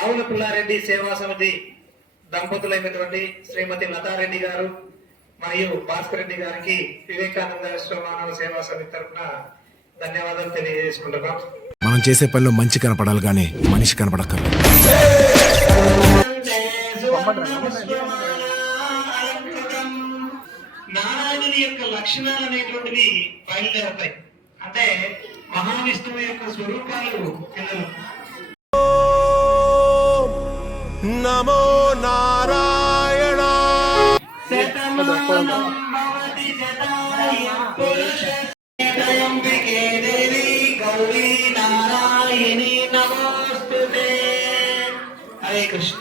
ఆవుల పుల్లారెడ్డి సేవా సమితి దంపతులైనటువంటి శ్రీమతి లతారెడ్డి గారు మరియు భాస్కర్ రెడ్డి గారికి వివేకానంద విశ్వమానవ సేవా సమితి తరఫున ధన్యవాదాలు తెలియజేసుకుంటున్నాం. మనం చేసే పనిలో మంచి కనపడాలి కానీ మనిషి కనపడక్కర్లేదు. నారాయణుని యొక్క లక్షణాలు అనేటువంటివి బయలుదేరుతాయి. అంటే మహావిష్ణువు యొక్క స్వరూపాలు పిల్లలు. నమో నారాయణ. నారాయణి నమోస్తుతే. హరే కృష్ణ.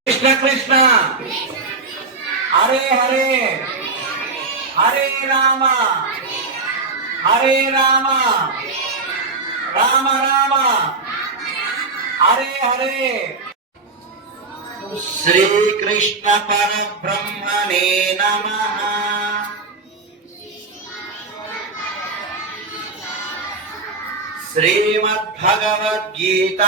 కృష్ణ కృష్ణ హరే హరే హరే రామ హరే రామ రామ రామ హరే హరే. శ్రీకృష్ణ పరబ్రహ్మణే నమః. శ్రీమద్భగవద్గీత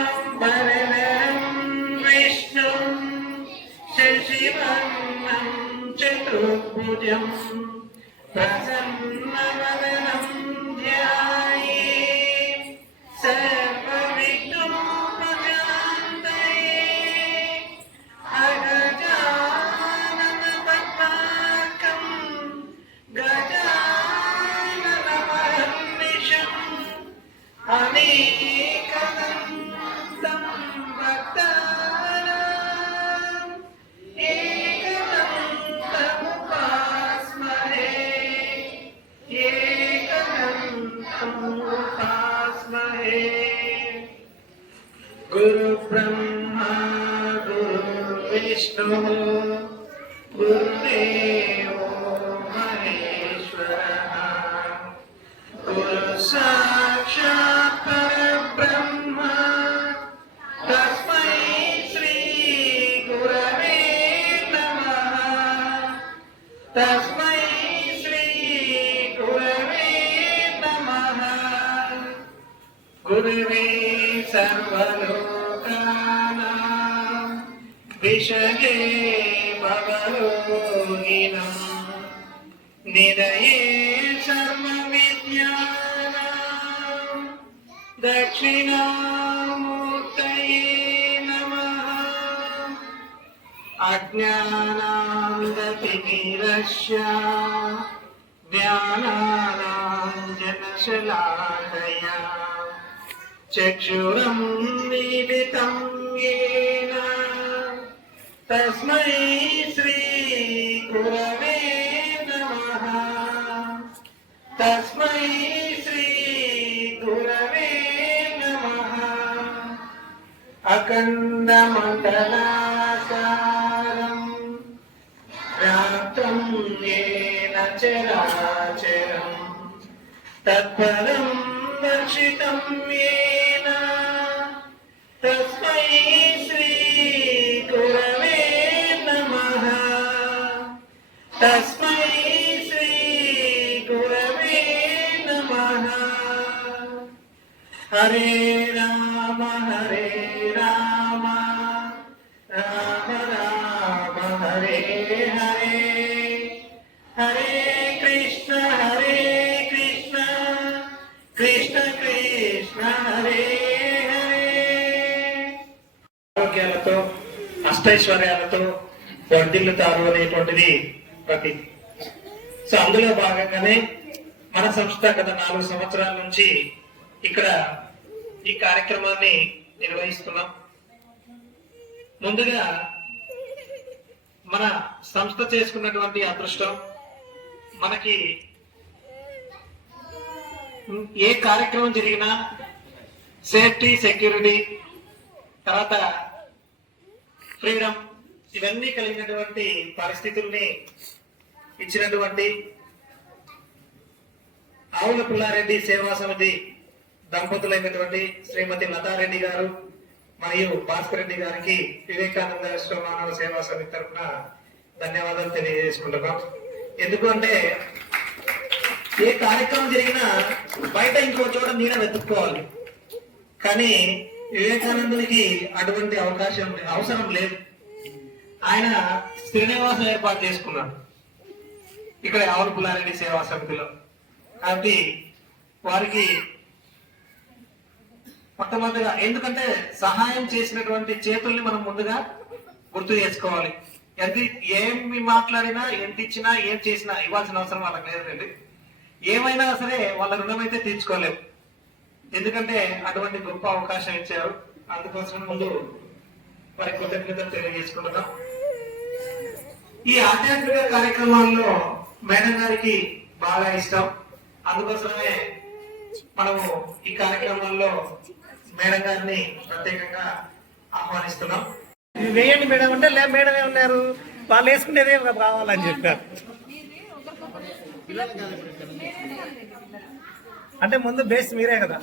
శుక్లాంబరధరం విష్ణుం శశివర్ణం చతుర్భుజం ప్రసన్నవదనం ధ్యాయేత్ సర్వవిఘ్నోపశాంతయే. అగజానన పద్మార్కం గజాననమహర్నిశం అనేకదంతం భక్తానాం ఏకదంతముపాస్మహే ఏకదంతముపాస్మహే. గురు బ్రహ్మా గురు విష్ణు గురుదేవో మహేశ్వరః గురు సాక్షాత్ పరబ్రహ్మ తస్మై శ్రీ గురవే నమః. తస్మై శ్రీ గురవే నమః. గురువే సర్వలోకానాం విషగే భవరోగిణం నిదయే సర్వవిద్యానాం దక్షిణామూర్తయే నమః. అజ్ఞానాందతిమిరస్య జ్ఞానాంజనశలాకయా చక్షురన్మిలితం యేన తస్మై శ్రీ గురవే నమః. తస్మై శ్రీ గురవే నమః. అఖండమండలాకారం వ్యాప్తం येन చరాచరం తత్పరం దర్శితం येन తస్మై శ్రీ గురవే నమః తస్మై శ్రీ గురవే నమః హరే రామ రామ రామ హరే హరే హరే కృష్ణ కృష్ణ కృష్ణ హరే హరే. ఆరోగ్యాలతో అష్టైశ్వర్యాలతో వర్ధిల్లుతారు అనేటువంటిది ప్రతి. సో అందులో భాగంగానే మన సంస్థ గత 4 సంవత్సరాల నుంచి ఇక్కడ ఈ కార్యక్రమాన్ని నిర్వహిస్తున్నాం. ముందుగా మన సంస్థ చేసుకున్నటువంటి అదృష్టం, మనకి ఏ కార్యక్రమం జరిగినా సేఫ్టీ, సెక్యూరిటీ, తర్వాత ఫ్రీడమ్, ఇవన్నీ కలిగినటువంటి పరిస్థితుల్ని ఇచ్చినటువంటి ఆవుల పుల్లారెడ్డి సేవా సమితి దంపతులైనటువంటి శ్రీమతి లతారెడ్డి గారు మరియు భాస్కర్ రెడ్డి గారికి వివేకానంద మానవ సేవా సమితి తరఫున ధన్యవాదాలు తెలియజేసుకుంటున్నాం. ఎందుకంటే ఏ కార్యక్రమం జరిగినా బయట ఇంకో చోట నీడ వెతుక్కోవాలి, కానీ వివేకానందునికి అటువంటి అవసరం లేదు. ఆయన శ్రీనివాసం ఏర్పాటు చేసుకున్నాడు ఇక్కడ ఆవుల పుల్లారెడ్డి సేవా సమితిలో. కాబట్టి వారికి మొట్టమొదటిగా, ఎందుకంటే సహాయం చేసినటువంటి చేతుల్ని మనం ముందుగా గుర్తు చేసుకోవాలి. ఏమి మాట్లాడినా, ఎంత ఇచ్చినా, ఏం చేసినా ఇవ్వాల్సిన అవసరం వాళ్ళకి లేదండి. ఏమైనా సరే వాళ్ళ రుణం అయితే తీర్చుకోలేము, ఎందుకంటే అటువంటి గొప్ప అవకాశం ఇచ్చారు. అందుకోసం ముందు వారి కృతజ్ఞతలు తెలియజేసుకుంటున్నాం. ఈ ఆధ్యాత్మిక కార్యక్రమాల్లో మేడం గారికి బాగా ఇష్టం, అందుకోసమే మనము ఈ కార్యక్రమాల్లో మేడం గారిని ప్రత్యేకంగా ఆహ్వానిస్తున్నాం. వేయండి మేడం అంటే, లే మేడం ఏమన్నారు, వాళ్ళు వేసుకునేదే కావాలని చెప్పారు. అంటే ముందు బేస్ మీరే కదా,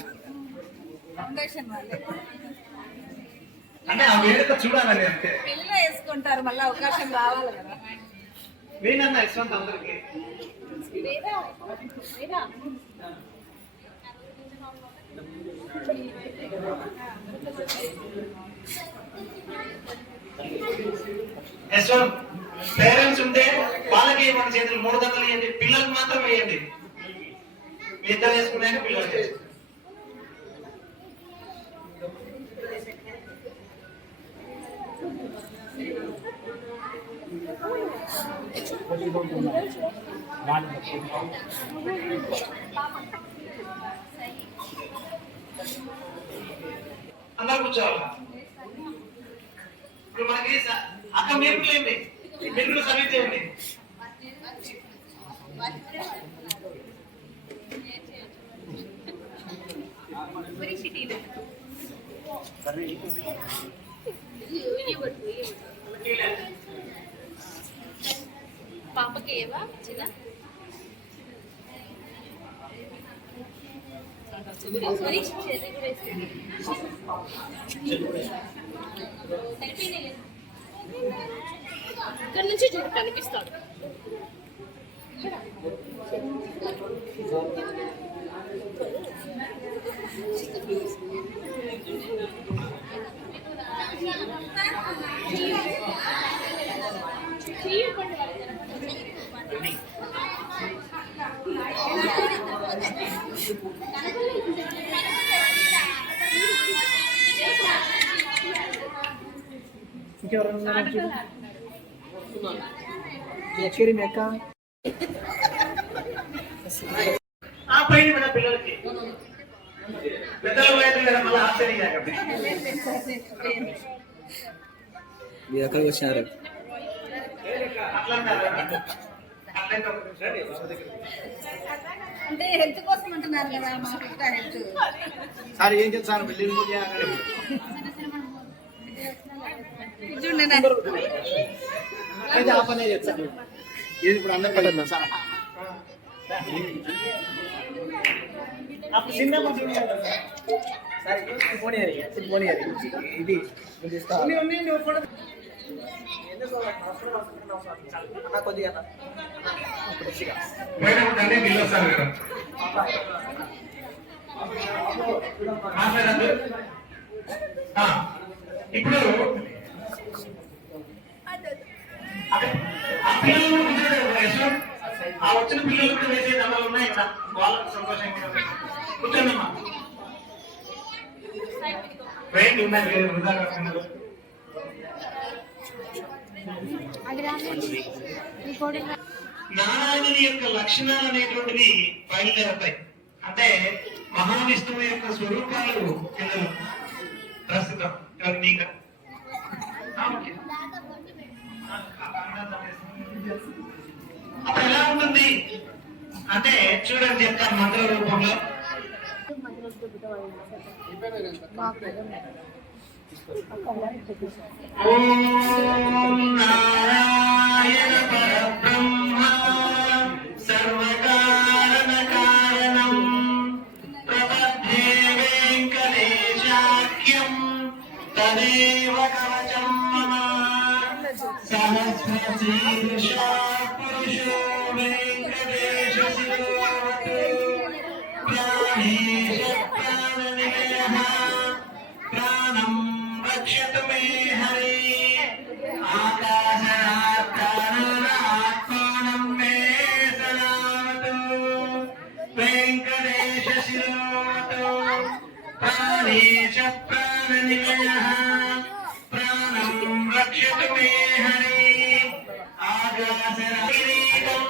అంటే ఆ వేడుక చూడాలని అంతే. పెళ్లిలో వేసుకుంటారు, మళ్ళీ అవకాశం రావాలి కదా. వేయనన్నా ఇష్టం అందరికి. పేరెంట్స్ ఉంటే వాళ్ళకి మన చేతులు 3 దండలు వేయండి, పిల్లలకు మాత్రం వేయండి. ఇద్దరు వేసుకున్నాక పిల్లలు వేసుకోండి. అందరు కూర్చోవాలి. ఇప్పుడు మనకి అక్క మెరుగులేండి, మెరుగులు సర్వీస్ చేయండి. పాపకి ఏవా చిన్న ఇక్కడ నుంచి చూడు కనిపిస్తాడు. పైన మన పిల్లలకి పెద్దల మళ్ళీ ఆశ్చర్య మీరు ఎక్కడికి వచ్చినారు? అంటే హెల్త్ కోసం అంటున్నారు కదా, మా హెల్త్ సార్ ఏం చేస్తారు? బిల్డింగ్ పూజ చూడండి అయితే ఆ పనే చేస్తాను ఇది ఇప్పుడు అందరు పడుతుంది సార్ ఇది కొద్దిగా మేడం ఉండండి, వీళ్ళు వస్తారు మేడం. మాట్లాడద్దు. ఇప్పుడు ఆ పిల్లలు కూర్చోండి. ఆ వచ్చిన పిల్లలు కూడా వేసే దండలు ఉన్నాయి కదా, వాళ్ళకి సంతోషంగా ఉంటుంది. కూర్చోండమ్మా. ట్రైన్ ఉన్నాయి లేదు వృధా కాకుండా. నారాయణుని యొక్క లక్షణాలు అనేటువంటివి బయలుదేరతాయి. అంటే మహావిష్ణువు యొక్క స్వరూపాలు పిల్లలు ప్రస్తుతం ఎవరు నీకు అప్పుడు ఎలా ఉంటుంది అంటే చూడండి, చెప్తాను మంత్ర రూపంలో. ఓం నారాయణ పరబ్రహ్మ సర్వకారణ కారణం ప్రపద్యే వెంకటేశాఖ్యం తదేవ కవచం మమ సహస్రశీర్షా పురుషో వెంకటేశ శిరోవతు ప్రాణేశ ప్రాణనిలయః ప్రాణం రక్షతు మే హరి ఆకాశనాత్మానం మే సలామతు వెంకటేశ శిరోవతు ప్రాణేశ ప్రాణనిలయః ప్రాణం రక్షతు మే హరి ఆకాశరాకిరీటం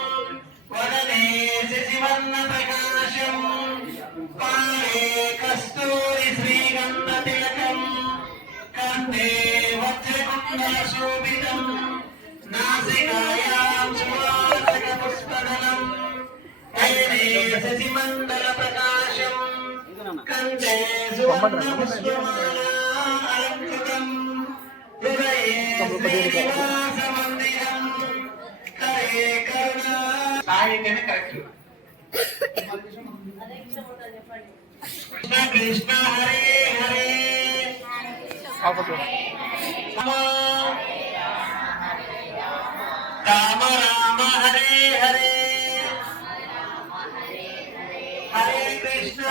వదనే శశివర్ణ ప్రకాశం పారే కస్తూరి శ్రీగంధ తిలకం కంఠే వజ్రకుండలశోభితం నాసికాయాం సువాసక పుష్పదలం నయనే శశిమండల ప్రకాశం కంఠే సువర్ణ పుష్పమాలా అలంకృతం హృదయే శ్రీనివాసమందిరం కరే కరుణా సాహిత్యమే కరెక్ట్. కృష్ణ కృష్ణ హరే హరే రామ రామ హరే హరే హరే కృష్ణ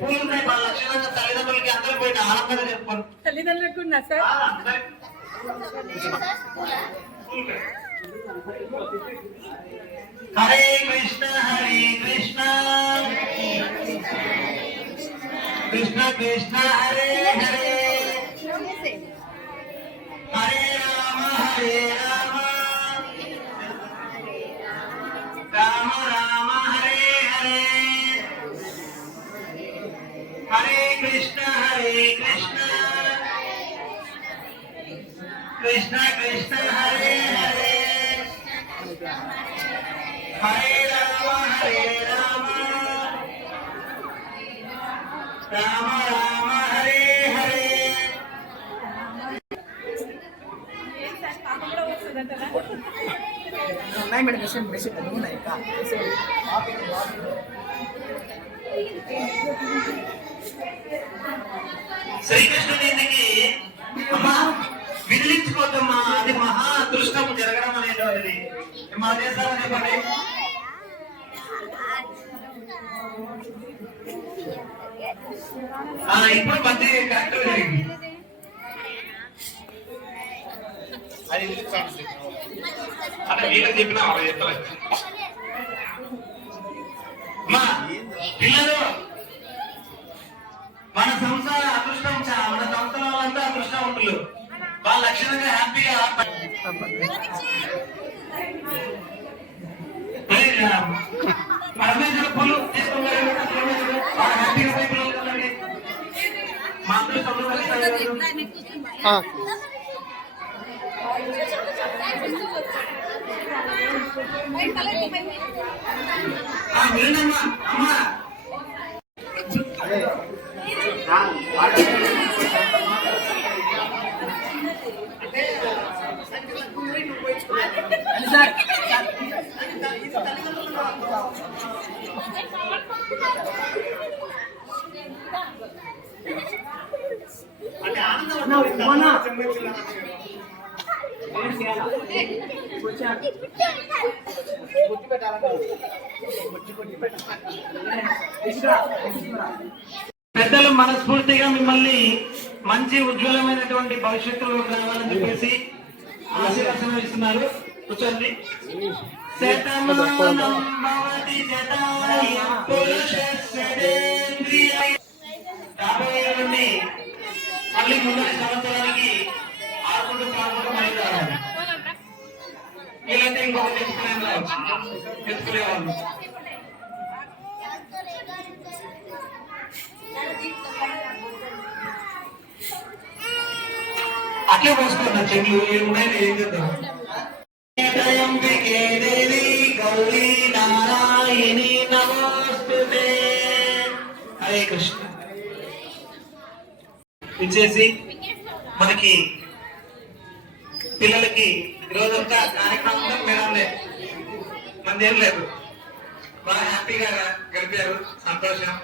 పూలున్నాయి మా లక్ష్మణ తల్లిదండ్రులకి అందరూ పోయిన ఆనందంగా చెప్పుకోండి. తల్లిదండ్రులకు ఉన్నా సార్ హరే కృష్ణ కృష్ణ కృష్ణ హరే హరే హరే రామ రామ రామ హరే హరే హరే కృష్ణ కృష్ణ కృష్ణ హరే హరే హరే రామ రామ రామ హరే హరే. ఉన్నాయి మేడం మెషిన్ మెషిన్ ఉన్నాయి శ్రీకృష్ణునికి అమ్మా విదిలించుకోద్దమ్మా, అది మహా అదృష్టం జరగడం అనేటువంటిది. మా దేశాలు చెప్పండి. ఇప్పుడు మధ్య కరెక్ట్ జరిగింది. అది అంటే వీళ్ళకి చెప్పినా వాళ్ళు చెప్పలేదు. అమ్మా పిల్లలు మన సంసార అదృష్టం, మన సంస్థల వాళ్ళంతా అదృష్టవంతులు. వాళ్ళ లక్షణంగా హ్యాపీగా పరమేశ్వర పూలు తీసుకున్నారు. హ్యాపీగా పోయి పిల్లలు కదండి. మా అదృష్టంలో వినండమ్మా. అమ్మా పెద్దలు మనస్ఫూర్తిగా మిమ్మల్ని మంచి ఉజ్వలమైనటువంటి భవిష్యత్తులో రావాలని చెప్పేసి ఆశీర్వచనం ఇస్తున్నారు. కూర్చోండి. శతమానం భవతి శతాయ పురుషస్యేంద్రియ. రాబోయే నుండి మళ్ళీ ముందరి సంవత్సరానికి ఆడుకుంటూ పాడుకుంటూ మళ్ళీ రావాలి. వీళ్ళంటే ఇంకొకటి ఎత్తుకునేవాళ్ళు. అట్లే పోసుకున్నా చెట్లు ఏమున్నాయి ఏం చేద్దాం. గౌరీ నారాయణి నమోస్తుతే. హరే కృష్ణ. ఇచ్చేసి మనకి పిల్లలకి ఈరోజంతా కార్యక్రమం మేడంలే మంది ఏం లేదు, బాగా హ్యాపీగా గడిపారు. సంతోషం.